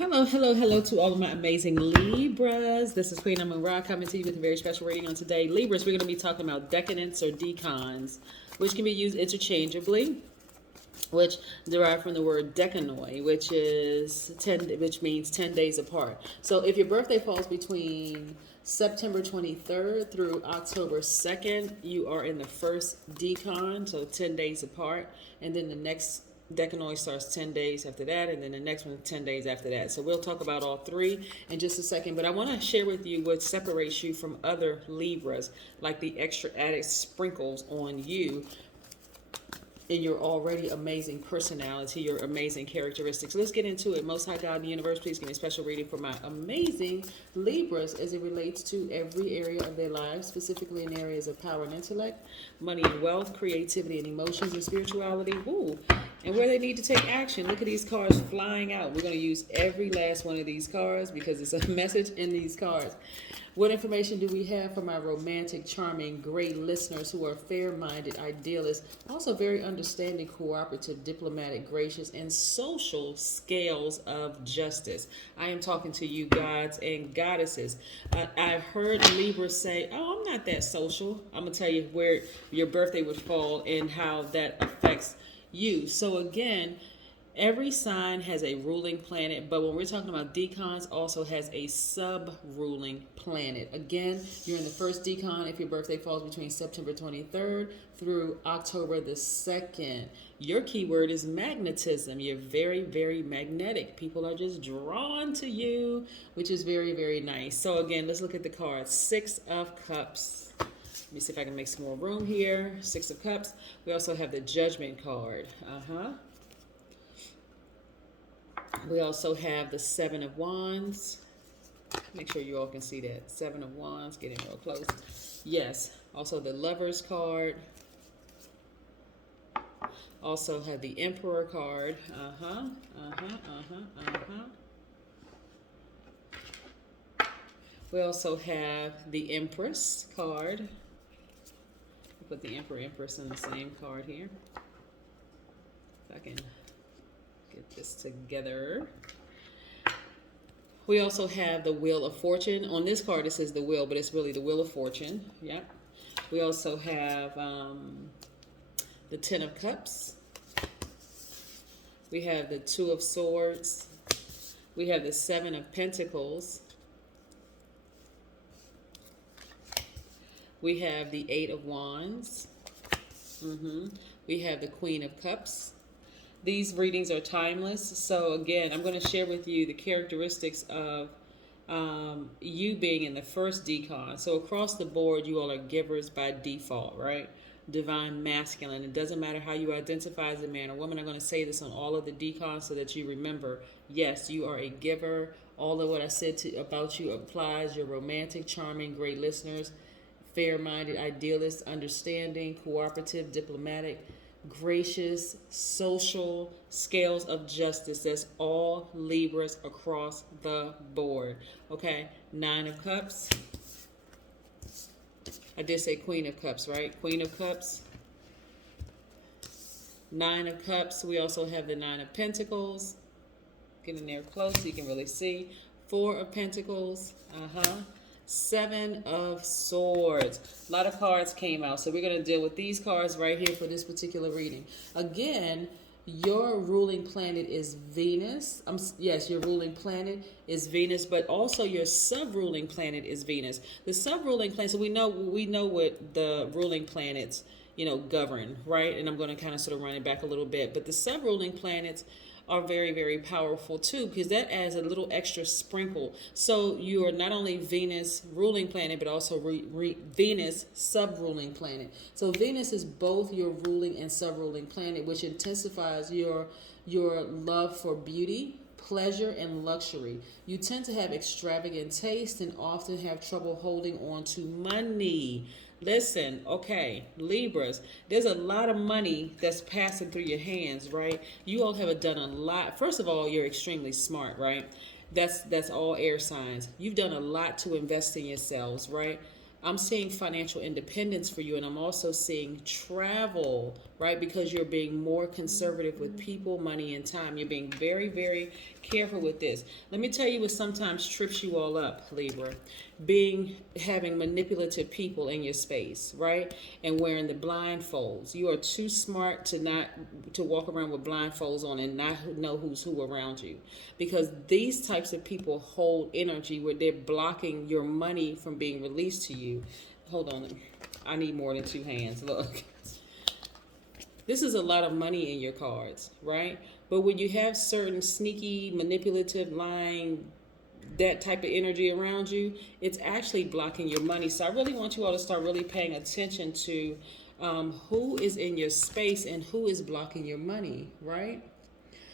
Hello, hello, hello to all of my amazing Libras. This is Queen Amun Ra coming to you with a very special reading on today. Libras, we're going to be talking about decadents or decans, which can be used interchangeably, which derived from the word decanoi, which means 10 days apart. So if your birthday falls between September 23rd through October 2nd, you are in the first decan, so 10 days apart, and then the next decanoi starts 10 days after that, and then the next one 10 days after that. So we'll talk about all three in just a second, but I want to share with you what separates you from other Libras, like the extra added sprinkles on you in your already amazing personality, your amazing characteristics. Let's get into it. Most High God in the universe, please give me a special reading for my amazing Libras as it relates to every area of their lives, specifically in areas of power and intellect, money and wealth, creativity and emotions, and spirituality. Woo! And where they need to take action. Look at these cards flying out. We're going to use every last one of these cards because it's a message in these cards. What information do we have from our romantic, charming, great listeners who are fair-minded, idealists, also very understanding, cooperative, diplomatic, gracious, and social scales of justice? I am talking to you gods and goddesses. I've heard Libra say, oh, I'm not that social. I'm going to tell you where your birthday would fall and how that affects you. So again, every sign has a ruling planet, but when we're talking about decans, also has a sub-ruling planet. Again, you're in the first decan if your birthday falls between September 23rd through October the 2nd. Your keyword is magnetism. You're very, very magnetic. People are just drawn to you, which is very, very nice. So again, let's look at the cards. Six of Cups. Let me see if I can make some more room here. Six of Cups. We also have the Judgment card. We also have the Seven of Wands. Make sure you all can see that. Seven of Wands, getting real close. Yes. Also the Lovers card. Also have the Emperor card. We also have the Empress card. Put the Emperor, Empress in the same card here. If I can get this together. We also have the Wheel of Fortune. On this card it says the Wheel, but it's really the Wheel of Fortune. Yep. We also have the Ten of Cups. We have the Two of Swords. We have the Seven of Pentacles. We have the Eight of Wands. We have the Queen of Cups. These readings are timeless. So again, I'm going to share with you the characteristics of you being in the first decan. So across the board, you all are givers by default, right? Divine masculine. It doesn't matter how you identify as a man or woman. I'm going to say this on all of the decans so that you remember, yes, you are a giver. All of what I said about you applies. You're romantic, charming, great listeners, fair-minded, idealist, understanding, cooperative, diplomatic, gracious, social, scales of justice. That's all Libras across the board. Okay, Nine of Cups. I did say Queen of Cups, right? Queen of Cups. Nine of Cups. We also have the Nine of Pentacles. Get in there close so you can really see. Four of Pentacles. Seven of Swords. A lot of cards came out, so we're going to deal with these cards right here for this particular reading. Again, your ruling planet is Venus. Yes, your ruling planet is Venus, but also your sub-ruling planet is Venus. The sub-ruling planet, so we know what the ruling planets, govern, right? And I'm going to kind of sort of run it back a little bit. But the sub-ruling planets are very, very powerful too, because that adds a little extra sprinkle. So you are not only Venus ruling planet, but also Venus sub-ruling planet. So Venus is both your ruling and sub-ruling planet, which intensifies your love for beauty, pleasure, and luxury. You tend to have extravagant taste and often have trouble holding on to money. Listen, okay, Libras, there's a lot of money that's passing through your hands, right? You all have done a lot. First of all, you're extremely smart, right? That's all air signs. You've done a lot to invest in yourselves, right? I'm seeing financial independence for you, and I'm also seeing travel, right? Because you're being more conservative with people, money, and time. You're being very, very Careful with this. Let me tell you what sometimes trips you all up, Libra. Having manipulative people in your space, right? And wearing the blindfolds. You are too smart to walk around with blindfolds on and not know who's who around you. Because these types of people hold energy where they're blocking your money from being released to you. Hold on. I need more than two hands. Look. This is a lot of money in your cards, right? But when you have certain sneaky, manipulative, lying, that type of energy around you, it's actually blocking your money. So I really want you all to start really paying attention to who is in your space and who is blocking your money, right?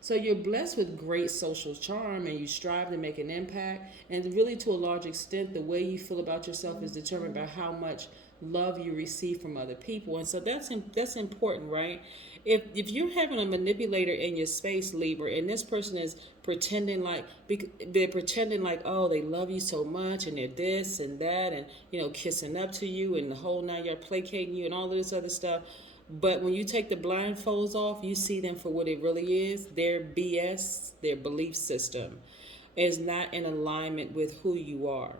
So you're blessed with great social charm and you strive to make an impact. And really, to a large extent, the way you feel about yourself is determined by how much love you receive from other people. And so that's important, right? If you're having a manipulator in your space, Libra, and this person is pretending like, oh, they love you so much and they're this and that and, kissing up to you and the whole nine yards, placating you and all of this other stuff. But when you take the blindfolds off, you see them for what it really is. Their BS, their belief system, is not in alignment with who you are.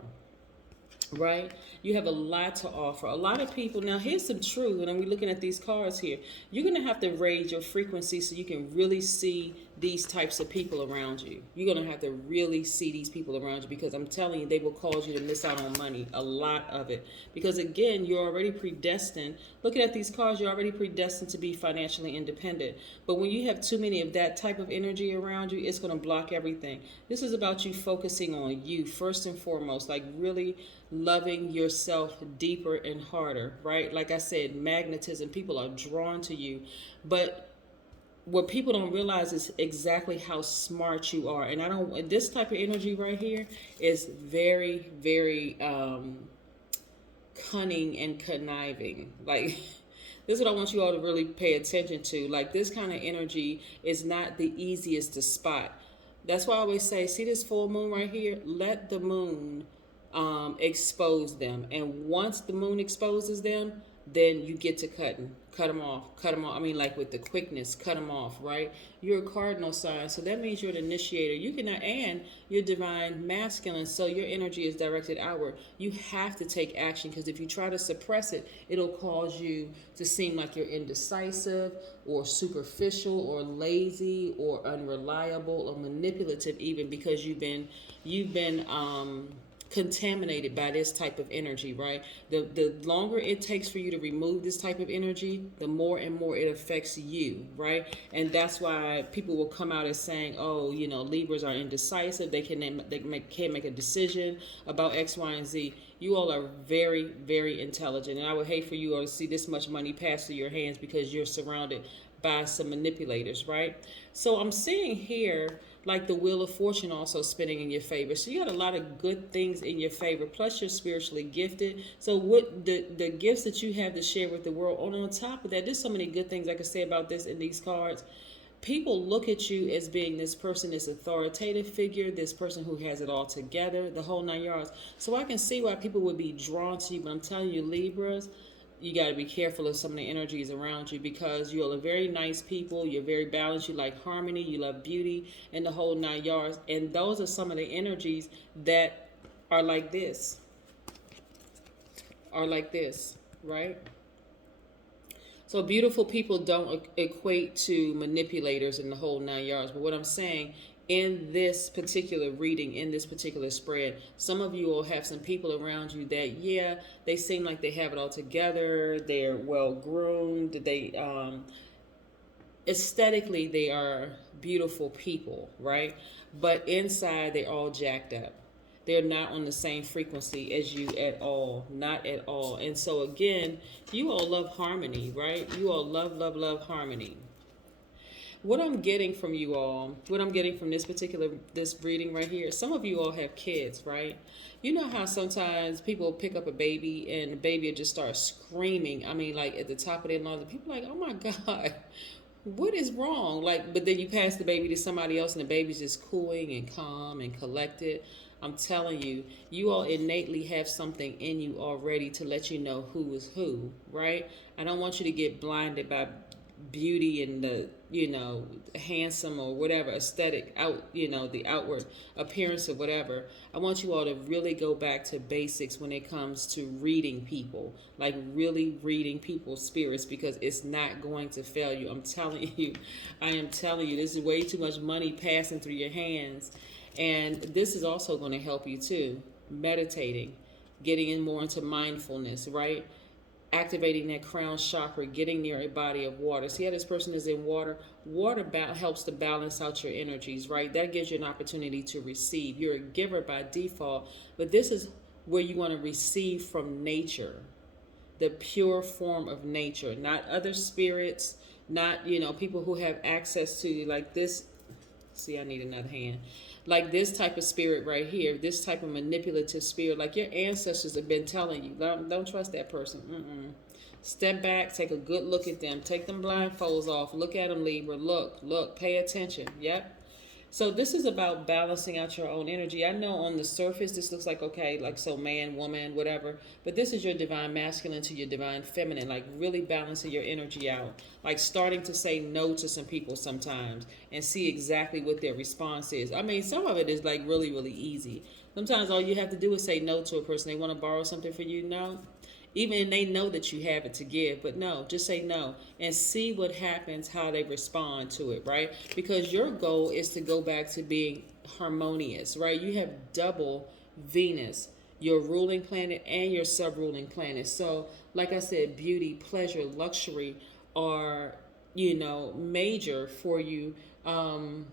Right? You have a lot to offer. A lot of people, now here's some truth, and we're looking at these cards here. You're going to have to raise your frequency so you can really see these types of people around you. You're going to have to really see these people around you, because I'm telling you, they will cause you to miss out on money, a lot of it. Because again, you're already predestined. Looking at these cards, you're already predestined to be financially independent. But when you have too many of that type of energy around you, it's going to block everything. This is about you focusing on you first and foremost, like really loving yourself deeper and harder, right? Like I said, magnetism, people are drawn to you. But what people don't realize is exactly how smart you are. And this type of energy right here is very, very cunning and conniving. Like, this is what I want you all to really pay attention to. Like, this kind of energy is not the easiest to spot. That's why I always say, see this full moon right here? Let the moon expose them. And once the moon exposes them, then you get to cut them off. I mean, like with the quickness, cut them off, right? You're a cardinal sign, so that means you're an initiator. And you're divine masculine, so your energy is directed outward. You have to take action, because if you try to suppress it, it'll cause you to seem like you're indecisive or superficial or lazy or unreliable or manipulative, even because you've been contaminated by this type of energy, right? The longer it takes for you to remove this type of energy, the more and more it affects you, right? And that's why people will come out as saying, oh, Libras are indecisive. They can't make a decision about X, Y, and Z. You all are very, very intelligent. And I would hate for you all to see this much money pass through your hands because you're surrounded by some manipulators, right? So I'm seeing here, like the Wheel of Fortune also spinning in your favor. So you got a lot of good things in your favor, plus you're spiritually gifted. So what the gifts that you have to share with the world, on top of that, there's so many good things I could say about this in these cards. People look at you as being this person, this authoritative figure, this person who has it all together, the whole nine yards. So I can see why people would be drawn to you, but I'm telling you, Libras, you got to be careful of some of the energies around you, because you're a very nice people. You're very balanced. You like harmony. You love beauty and the whole nine yards. And those are some of the energies that are like this. Right? So beautiful people don't equate to manipulators in the whole nine yards. But what I'm saying, in this particular reading, in this particular spread, some of you will have some people around you that, they seem like they have it all together. They're well groomed. Aesthetically, they are beautiful people, right? But inside, they're all jacked up. They're not on the same frequency as you at all. Not at all. And so again, you all love harmony, right? You all love harmony. What I'm getting from you all, what I'm getting from this reading right here, some of you all have kids, right? You know how sometimes people pick up a baby and the baby will just start screaming. I mean, like at the top of their lungs. People are like, oh my God, what is wrong? But then you pass the baby to somebody else and the baby's just cooing and calm and collected. I'm telling you, you all innately have something in you already to let you know who is who, right? I don't want you to get blinded by beauty and the, handsome or whatever aesthetic out, the outward appearance of whatever. I want you all to really go back to basics when it comes to reading people, like really reading people's spirits, because it's not going to fail you. I'm telling you, I am telling you, this is way too much money passing through your hands. And this is also going to help you too. Meditating, getting in more into mindfulness, right? Activating that crown chakra, getting near a body of water. See how this person is in water? Water helps to balance out your energies, right? That gives you an opportunity to receive. You're a giver by default, but this is where you want to receive from nature, the pure form of nature, not other spirits, not, people who have access to you like this. See, I need another hand. Like this type of spirit right here, this type of manipulative spirit, like your ancestors have been telling you, don't trust that person. Step back, take a good look at them, take them blindfolds off, look at them, Libra, look, pay attention. Yep. So this is about balancing out your own energy. I know on the surface this looks like, okay, like so man, woman, whatever. But this is your divine masculine to your divine feminine, like really balancing your energy out. Like starting to say no to some people sometimes and see exactly what their response is. I mean, some of it is like really, really easy. Sometimes all you have to do is say no to a person. They want to borrow something for you. No. Even they know that you have it to give, but no, just say no and see what happens, how they respond to it, right? Because your goal is to go back to being harmonious, right? You have double Venus, your ruling planet and your sub-ruling planet. So, like I said, beauty, pleasure, luxury are, major for you. And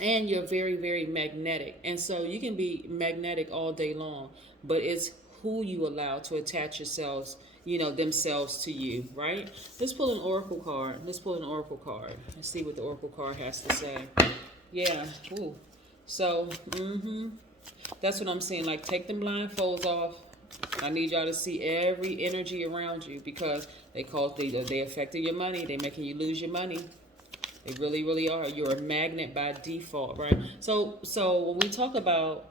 you're very, very magnetic. And so you can be magnetic all day long, but it's who you allow to attach yourselves, themselves to you, right? Let's pull an oracle card. Let's see what the oracle card has to say. Yeah. Ooh. So, that's what I'm saying. Like, take them blindfolds off. I need y'all to see every energy around you because they affecting your money. They're making you lose your money. They really, really are. You're a magnet by default, right? So when we talk about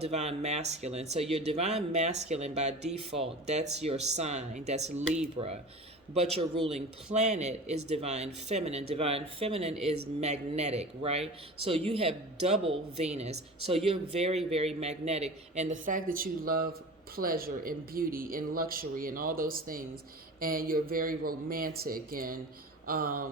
divine masculine, so your divine masculine by default, that's your sign, that's Libra. But your ruling planet is divine feminine. Divine feminine is magnetic, right? So you have double Venus. So you're very, very magnetic. And the fact that you love pleasure and beauty and luxury and all those things, and you're very romantic and all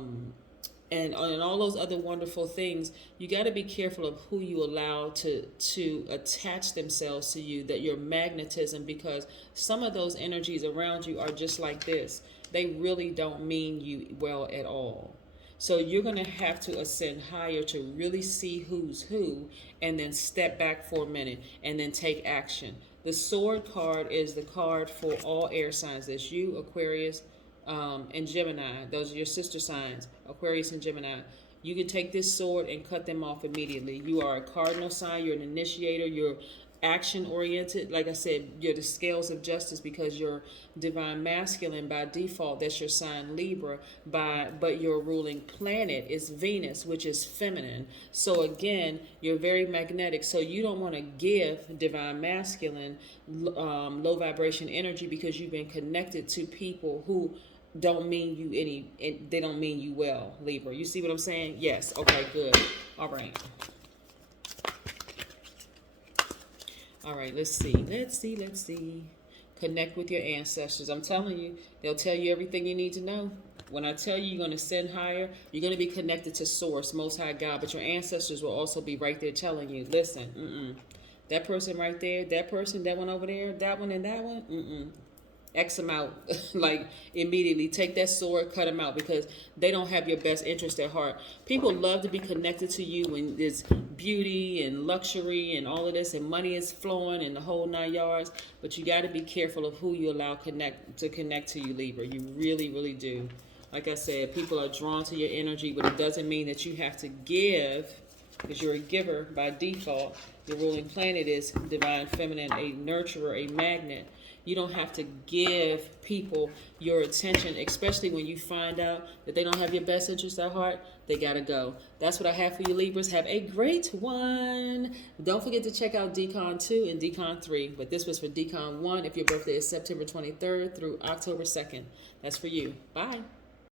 those other wonderful things, you got to be careful of who you allow to attach themselves to you, that your magnetism, because some of those energies around you are just like this. They really don't mean you well at all. So you're going to have to ascend higher to really see who's who, and then step back for a minute and then take action. The sword card is the card for all air signs. That's you, Aquarius, and Gemini. Those are your sister signs, Aquarius and Gemini. You can take this sword and cut them off immediately. You are a cardinal sign. You're an initiator. You're action oriented. Like I said, you're the scales of justice because you're divine masculine by default. That's your sign Libra. But your ruling planet is Venus, which is feminine. So again, you're very magnetic. So you don't want to give divine masculine low vibration energy because you've been connected to people who don't mean you they don't mean you well, Libra. You see what I'm saying? Yes. Okay, good. All right. All right, let's see. Connect with your ancestors. I'm telling you, they'll tell you everything you need to know. When I tell you you're going to ascend higher, you're going to be connected to Source, Most High God, but your ancestors will also be right there telling you, listen, that person right there, that person, that one over there, that one and that one, X them out. Like immediately take that sword, cut them out, because they don't have your best interest at heart. People love to be connected to you when there's beauty and luxury and all of this and money is flowing and the whole 9 yards, but you got to be careful of who you allow connect to you, Libra. You really, really do. Like I said, people are drawn to your energy, but it doesn't mean that you have to give, because you're a giver by default. Your ruling planet is divine feminine, a nurturer, a magnet. You don't have to give people your attention, especially when you find out that they don't have your best interest at heart. They got to go. That's what I have for you, Libras. Have a great one. Don't forget to check out Decan 2 and Decan 3. But this was for Decan 1 if your birthday is September 23rd through October 2nd. That's for you. Bye.